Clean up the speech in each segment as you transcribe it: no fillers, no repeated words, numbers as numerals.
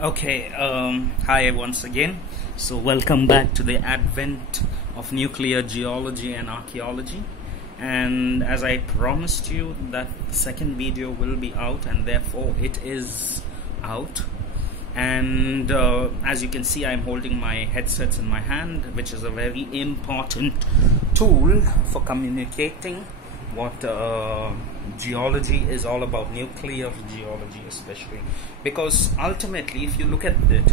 Okay, hi once again. So, welcome back to the advent of nuclear geology and archaeology. And as I promised you, that the second video will be out, and therefore it is out. And as you can see, I'm holding my headsets in my hand, which is a very important tool for communicating what geology is all about, nuclear geology especially, because ultimately if you look at it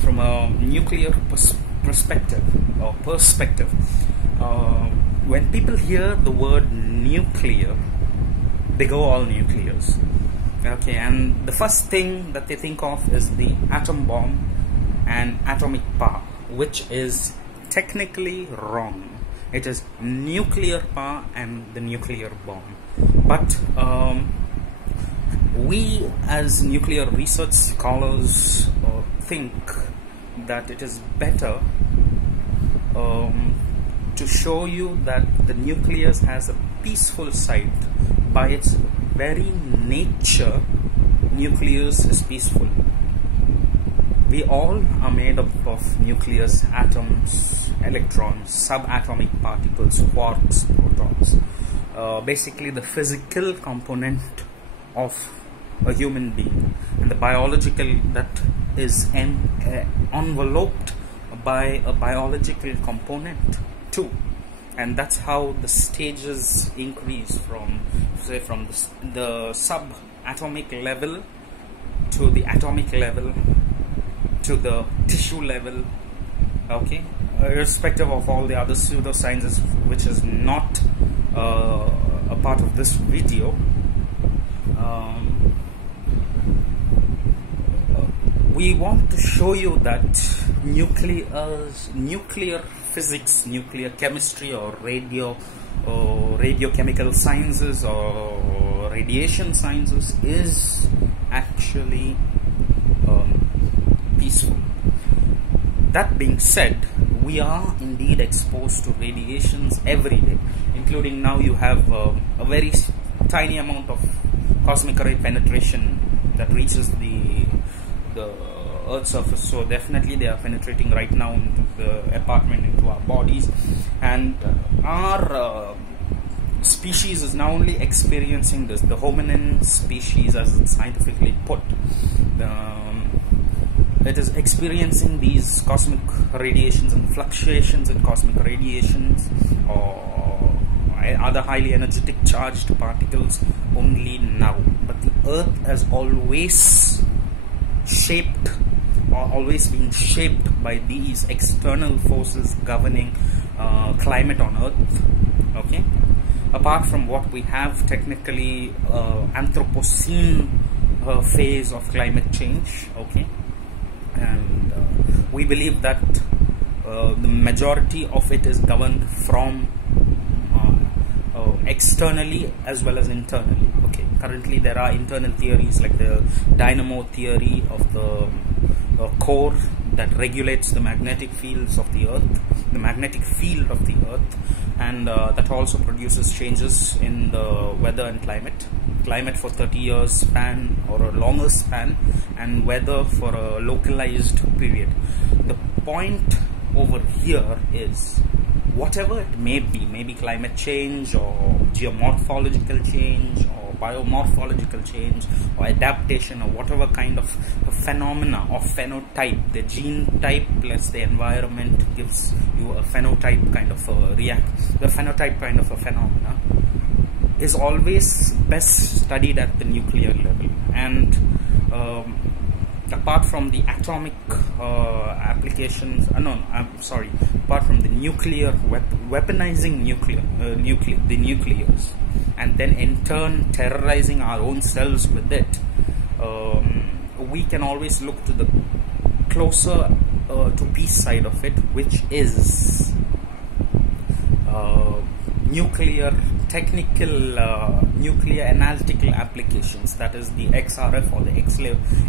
from a nuclear perspective, when people hear the word nuclear, they go all nuclears. Okay, and the first thing that they think of is the atom bomb and atomic power, which is technically wrong. It is nuclear power and the nuclear bomb. But we as nuclear research scholars think that it is better to show you that the nucleus has a peaceful side. By its very nature, nucleus is peaceful. We all are made up of nucleus, atoms, electrons, subatomic particles, quarks, protons. Basically the physical component of a human being, and the biological that is enveloped by a biological component too. And that's how the stages increase from, say, from the subatomic level to the atomic level to the tissue level. Okay, irrespective of all the other pseudosciences, which is not a part of this video, we want to show you that nuclear physics, nuclear chemistry, or radiochemical sciences, or radiation sciences is actually peaceful. That being said, we are indeed exposed to radiations every day, including now you have a very tiny amount of cosmic ray penetration that reaches the Earth's surface. So definitely they are penetrating right now into the apartment, into our bodies, and our species is now only experiencing this. The hominin species, as it's scientifically put, it is experiencing these cosmic radiations and fluctuations in cosmic radiations or other highly energetic charged particles only now. But the Earth has always been shaped by these external forces governing climate on Earth. Okay, apart from what we have technically Anthropocene phase of climate change. Okay, and we believe that the majority of it is governed from externally as well as internally. Okay, currently there are internal theories like the dynamo theory of the core that regulates the magnetic fields of the Earth, the magnetic field of the Earth, and that also produces changes in the weather and climate for 30 years span or a longer span, and weather for a localized period. The point over here is, whatever it may be climate change or geomorphological change or biomorphological change or adaptation or whatever kind of phenomena or phenotype, the gene type plus the environment gives you a phenotype kind of the phenotype kind of a phenomena is always best studied at the nuclear level. And apart from the atomic applications, apart from the nuclear weaponizing the nucleus, and then in turn terrorizing our own selves with it, we can always look to the closer to peace side of it, which is nuclear nuclear analytical applications. That is the XRF, or the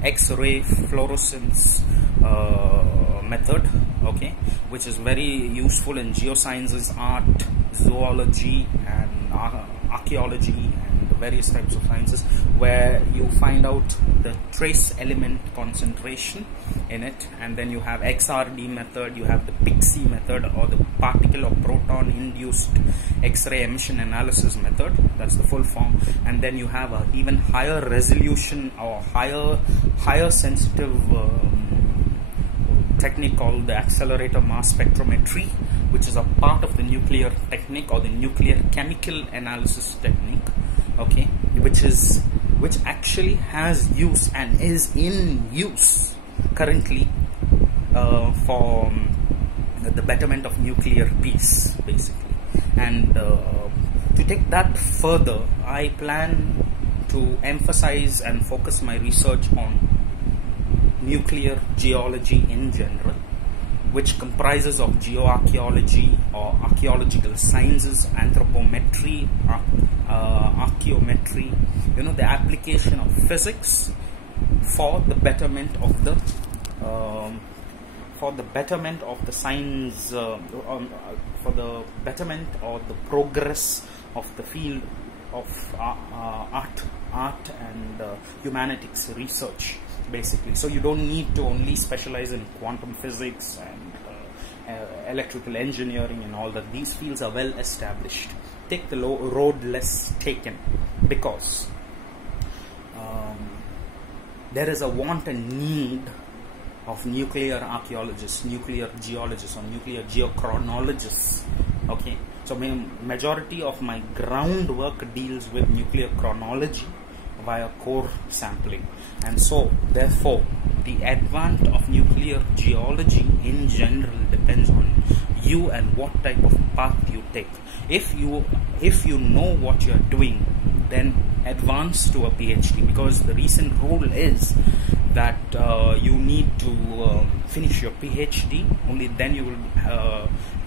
X-ray fluorescence method. Okay, which is very useful in geosciences, art, zoology, and archaeology, and various types of sciences, where you find out the trace element concentration in it, and then you have XRD method, you have the Pixie method, or the particle or proton induced X-ray emission analysis method. That's the full form. And then you have a even higher resolution or higher sensitive technique called the accelerator mass spectrometry, which is a part of the nuclear technique or the nuclear chemical analysis technique, okay, which actually has use and is in use currently for the betterment of nuclear peace, basically. And to take that further, I plan to emphasize and focus my research on nuclear geology in general, which comprises of geoarchaeology or archaeological sciences, anthropometry, archaeometry, the application of physics for the betterment of the science, for the betterment or the progress of the field of art and humanities research, basically. So you don't need to only specialize in quantum physics and electrical engineering and all that. These fields are well established. Take the road less taken, because there is a want and need of nuclear archaeologists, nuclear geologists, or nuclear geochronologists. Okay, so majority of my groundwork deals with nuclear chronology via core sampling, and so therefore the advent of nuclear geology in general depends on you and what type of path you take. If you know what you are doing, then advance to a PhD, because the recent rule is that you need to finish your PhD, only then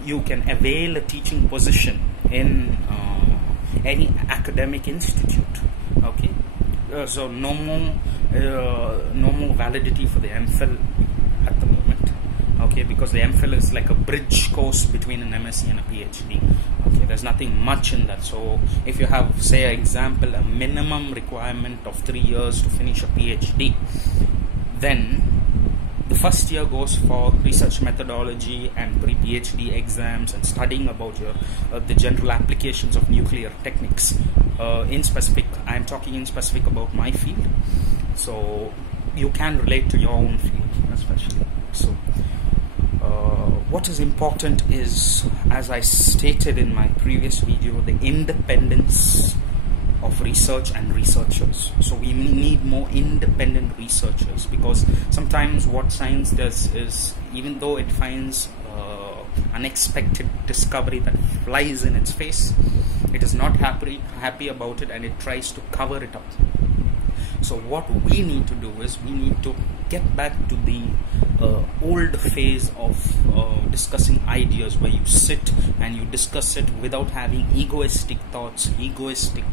you can avail a teaching position in any academic institute. Okay, so no more validity for the MPhil at the moment. Okay, because the MPhil is like a bridge course between an MSc and a PhD. Okay, there's nothing much in that. So if you have, say, example, a minimum requirement of 3 years to finish a PhD, then the first year goes for research methodology and pre-PhD exams and studying about the general applications of nuclear techniques. In specific, I am talking in specific about my field, so you can relate to your own field especially. So what is important is, as I stated in my previous video, the independence of research and researchers. So we need more independent researchers, because sometimes what science does is, even though it finds unexpected discovery that flies in its face, it is not happy about it, and it tries to cover it up. So what we need to do is, we need to get back to the old phase of discussing ideas, where you sit and you discuss it without having egoistic thoughts, egoistic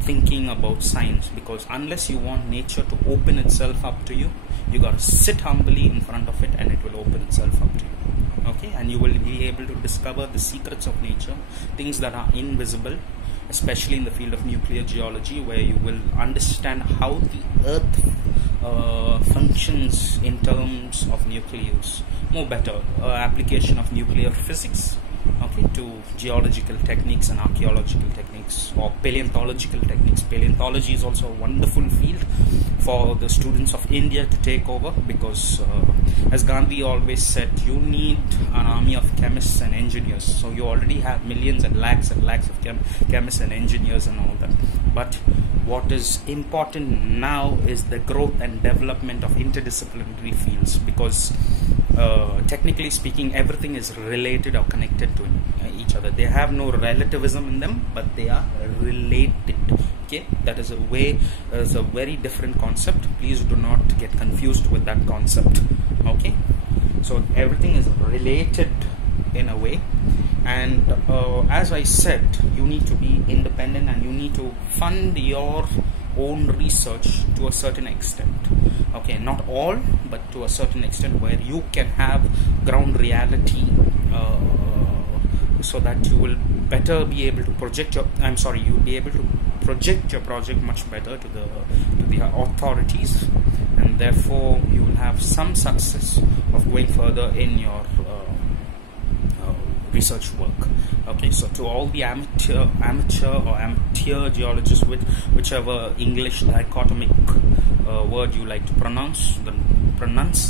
thinking about science. Because unless you want nature to open itself up to you, you got to sit humbly in front of it, and it will open itself up to you. Okay, and you will be able to discover the secrets of nature, things that are invisible, especially in the field of nuclear geology, where you will understand how the earth functions in terms of nucleus. More better application of nuclear physics, okay, to geological techniques and archaeological techniques, or paleontological techniques. Paleontology is also a wonderful field for the students of India to take over, because as Gandhi always said, you need an army of chemists and engineers. So you already have millions and lakhs of chemists and engineers and all that. But what is important now is the growth and development of interdisciplinary fields, because technically speaking, everything is related or connected to each other. They have no relativism in them, but they are related. Okay, that is a very different concept. Please do not get confused with that concept. Okay, so everything is related in a way, and as I said, you need to be independent, and you need to fund your own research to a certain extent. Okay, not all, but to a certain extent, where you can have ground reality, so that you will better be able to project your, you'll be able to project your project much better to the authorities, and therefore you will have some success of going further in your research work. Okay, so to all the amateur geologists, with whichever English dichotomic word you like to pronounce,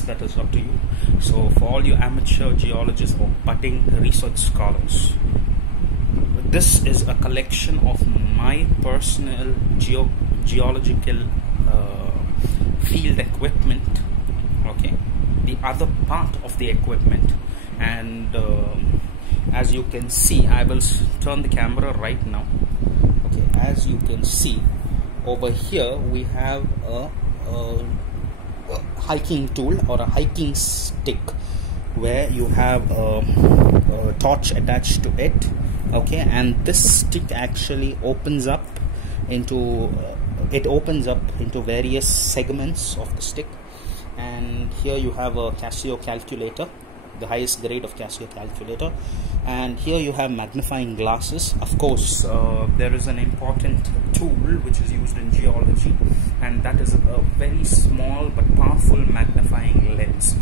that is up to you. So for all you amateur geologists or budding research scholars, this is a collection of my personal geological field equipment. Okay, the other part of the equipment, and as you can see, I will turn the camera right now. Okay, as you can see over here, we have a hiking tool or a hiking stick where you have a torch attached to it. Okay, and this stick actually opens up into various segments of the stick, and here you have a Casio calculator, the highest grade of Casio calculator, and here you have magnifying glasses. Of course, there is an important tool which is used in geology, and that is a very small but powerful magnifying lens.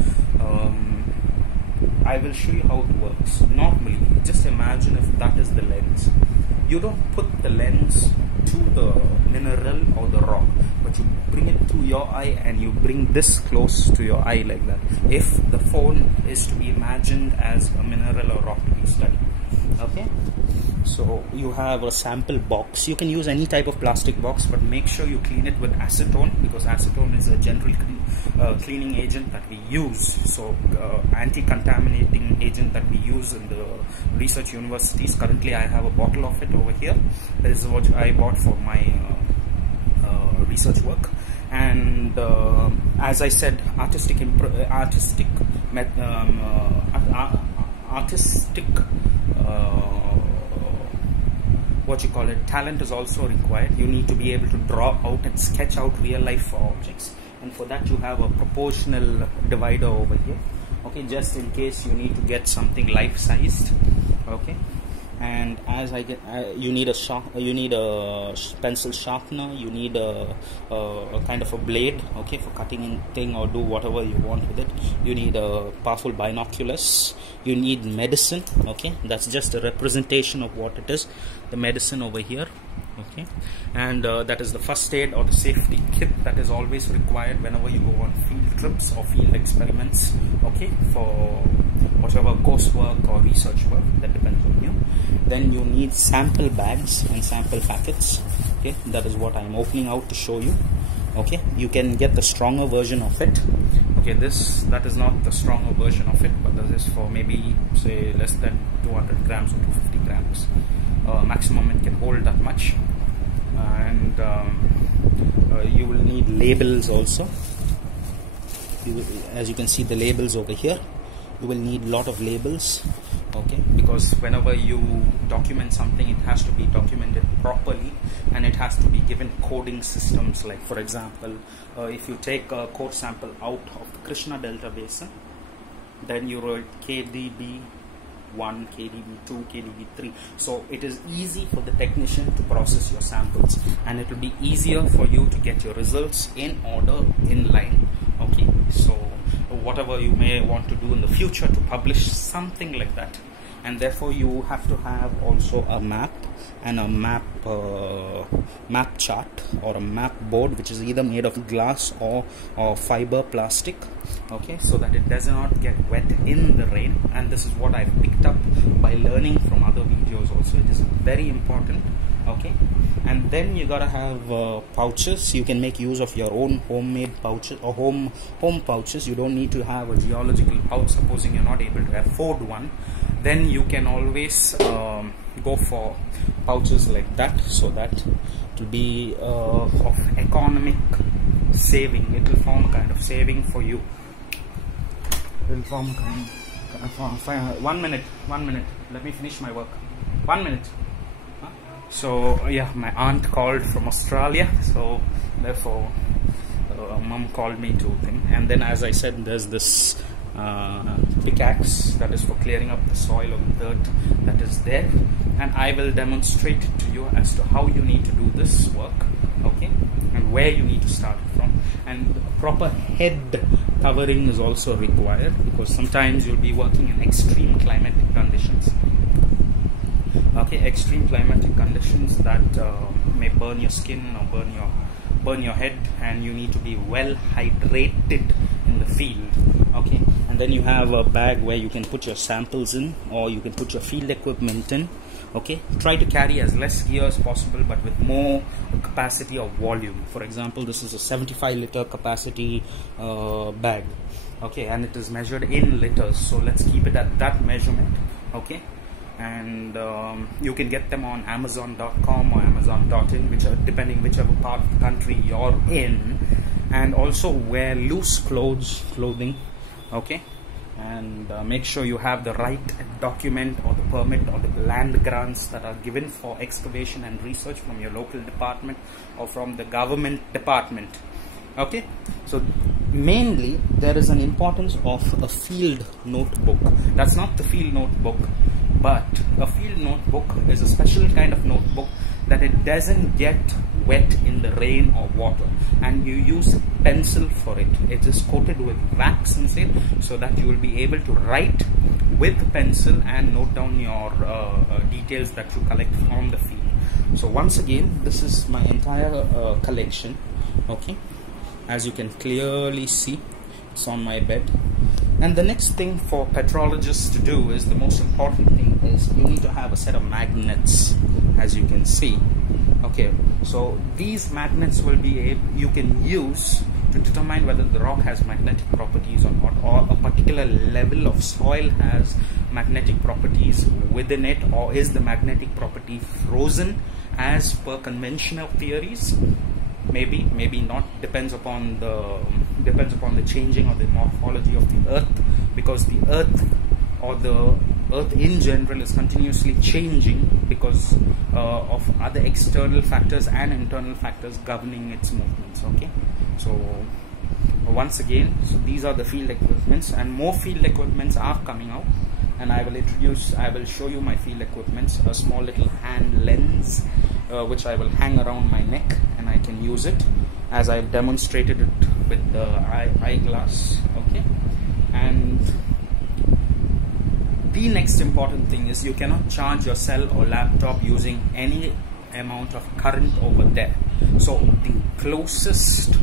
I will show you how it works. Normally, just imagine if that is the lens. You don't put the lens to the mineral or the rock, but you bring it to your eye and you bring this close to your eye like that. If the phone is to be imagined as a mineral or rock to be studied. Okay, so you have a sample box. You can use any type of plastic box, but make sure you clean it with acetone, because acetone is a general cleaning agent that we use. So anti-contaminating agent that we use in the research universities. Currently I have a bottle of it over here. That is what I bought for my research work. And as I said, artistic talent is also required. You need to be able to draw out and sketch out real life objects, and for that you have a proportional divider over here. Okay, just in case you need to get something life sized. Okay, and as I get, you need a pencil sharpener, you need a kind of a blade, okay, for cutting anything or do whatever you want with it. You need a powerful binoculars, you need medicine. Okay, that's just a representation of what it is, the medicine over here. Okay, and that is the first aid or the safety kit that is always required whenever you go on field trips or field experiments. Okay, for whatever coursework or research work, that depends on you. Then you need sample bags and sample packets. Okay, that is what I am opening out to show you. Okay, you can get the stronger version of it. Okay, that is not the stronger version of it, but this is for maybe say less than 200 grams or 250 grams. Maximum it can hold that much. And you will need labels also. As you can see the labels over here, you will need a lot of labels. Okay, because whenever you document something, it has to be documented properly, and it has to be given coding systems. Like for example, if you take a core sample out of the Krishna Delta Basin, then you write KDB1, KDB2, KDB3. So it is easy for the technician to process your samples, and it will be easier for you to get your results in order, in line. Okay, so whatever you may want to do in the future to publish something like that, and therefore you have to have also a map and a map chart or a map board, which is either made of glass or fiber plastic. Okay, so that it does not get wet in the rain. And this is what I've picked up by learning from other videos also. It is very important. Okay, and then you gotta have pouches. You can make use of your own homemade pouches or home pouches. You don't need to have a geological pouch. Supposing you're not able to afford one, then you can always go for pouches like that, so that it will be of economic saving. It will form a kind of saving for you. It will form kind of 1 minute. Let me finish my work. 1 minute. So yeah, my aunt called from Australia, so therefore mom called me to thing. And then, as I said, there's this pickaxe, that is for clearing up the soil or the dirt that is there, and I will demonstrate it to you as to how you need to do this work, okay, and where you need to start from. And proper head covering is also required, because sometimes you'll be working in extreme climatic conditions, okay, extreme climatic conditions that may burn your skin or burn your head, and you need to be well hydrated in the field, okay. And then you have a bag where you can put your samples in, or you can put your field equipment in, okay. Try to carry as less gear as possible, but with more capacity or volume. For example, this is a 75-liter capacity bag, okay, and it is measured in liters, so let's keep it at that measurement, okay. And you can get them on Amazon.com or Amazon.in, depending whichever part of the country you're in. And also wear loose clothing, okay, and make sure you have the right document or the permit or the land grants that are given for excavation and research from your local department or from the government department, okay. So mainly there is an importance of a field notebook. That's not the field notebook, but a field notebook is a special kind of notebook that it doesn't get wet in the rain or water, and you use pencil for it. It is coated with wax inside, so that you will be able to write with pencil and note down your details that you collect from the field. So once again, this is my entire collection, okay. As you can clearly see, it's on my bed. And the next thing for petrologists to do is, the most important thing is, you need to have a set of magnets, as you can see, okay. So these magnets will be you can use to determine whether the rock has magnetic properties or not, or a particular level of soil has magnetic properties within it, or is the magnetic property frozen as per conventional theories. Maybe not, depends upon the changing of the morphology of the earth, because the earth, or the earth in general, is continuously changing because of other external factors and internal factors governing its movements, okay. So once again, so these are the field equipments, and more field equipments are coming out, and I will show you my field equipments. A small little hand lens, which I will hang around my neck, and I can use it as I've demonstrated it with the eyeglass, okay. And the next important thing is, you cannot charge your cell or laptop using any amount of current over there. So the closest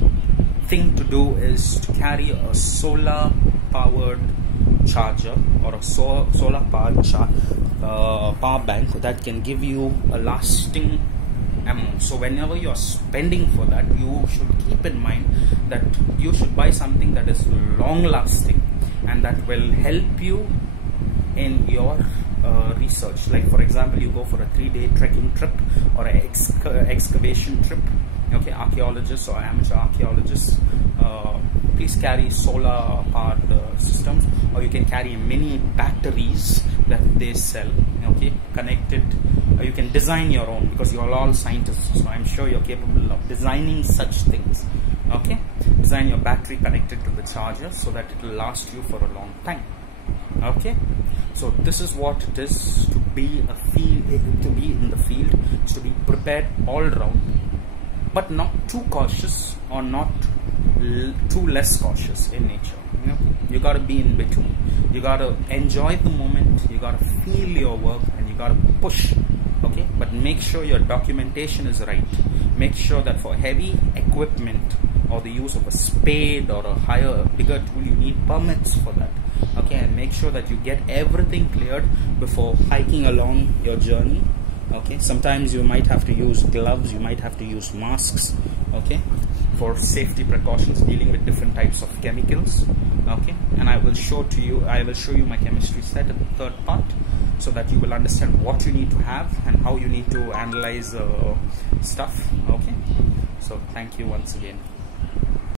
thing to do is to carry a solar powered charger, or a solar powered power bank that can give you a lasting amount. So whenever you're spending for that, you should keep in mind that you should buy something that is long lasting and that will help you in your research. Like for example, you go for a 3-day trekking trip or an excavation trip, okay. Archaeologists or amateur archaeologists, please carry solar powered systems, or you can carry mini batteries that they sell, okay, connected. You can design your own, because you're all scientists, so I'm sure you're capable of designing such things, okay. Design your battery connected to the charger so that it will last you for a long time, okay. So this is what it is to be in the field. It's to be prepared all round, but not too cautious or not too less cautious in nature. You gotta be in between. You gotta enjoy the moment, you gotta feel your work, and you gotta push, okay. But make sure your documentation is right. Make sure that for heavy equipment or the use of a spade or a bigger tool, you need permits for that, okay. And make sure that you get everything cleared before hiking along your journey, okay. Sometimes you might have to use gloves, you might have to use masks, okay, for safety precautions dealing with different types of chemicals, okay. And I will show you my chemistry set in the third part, so that you will understand what you need to have and how you need to analyze stuff, okay. So thank you once again.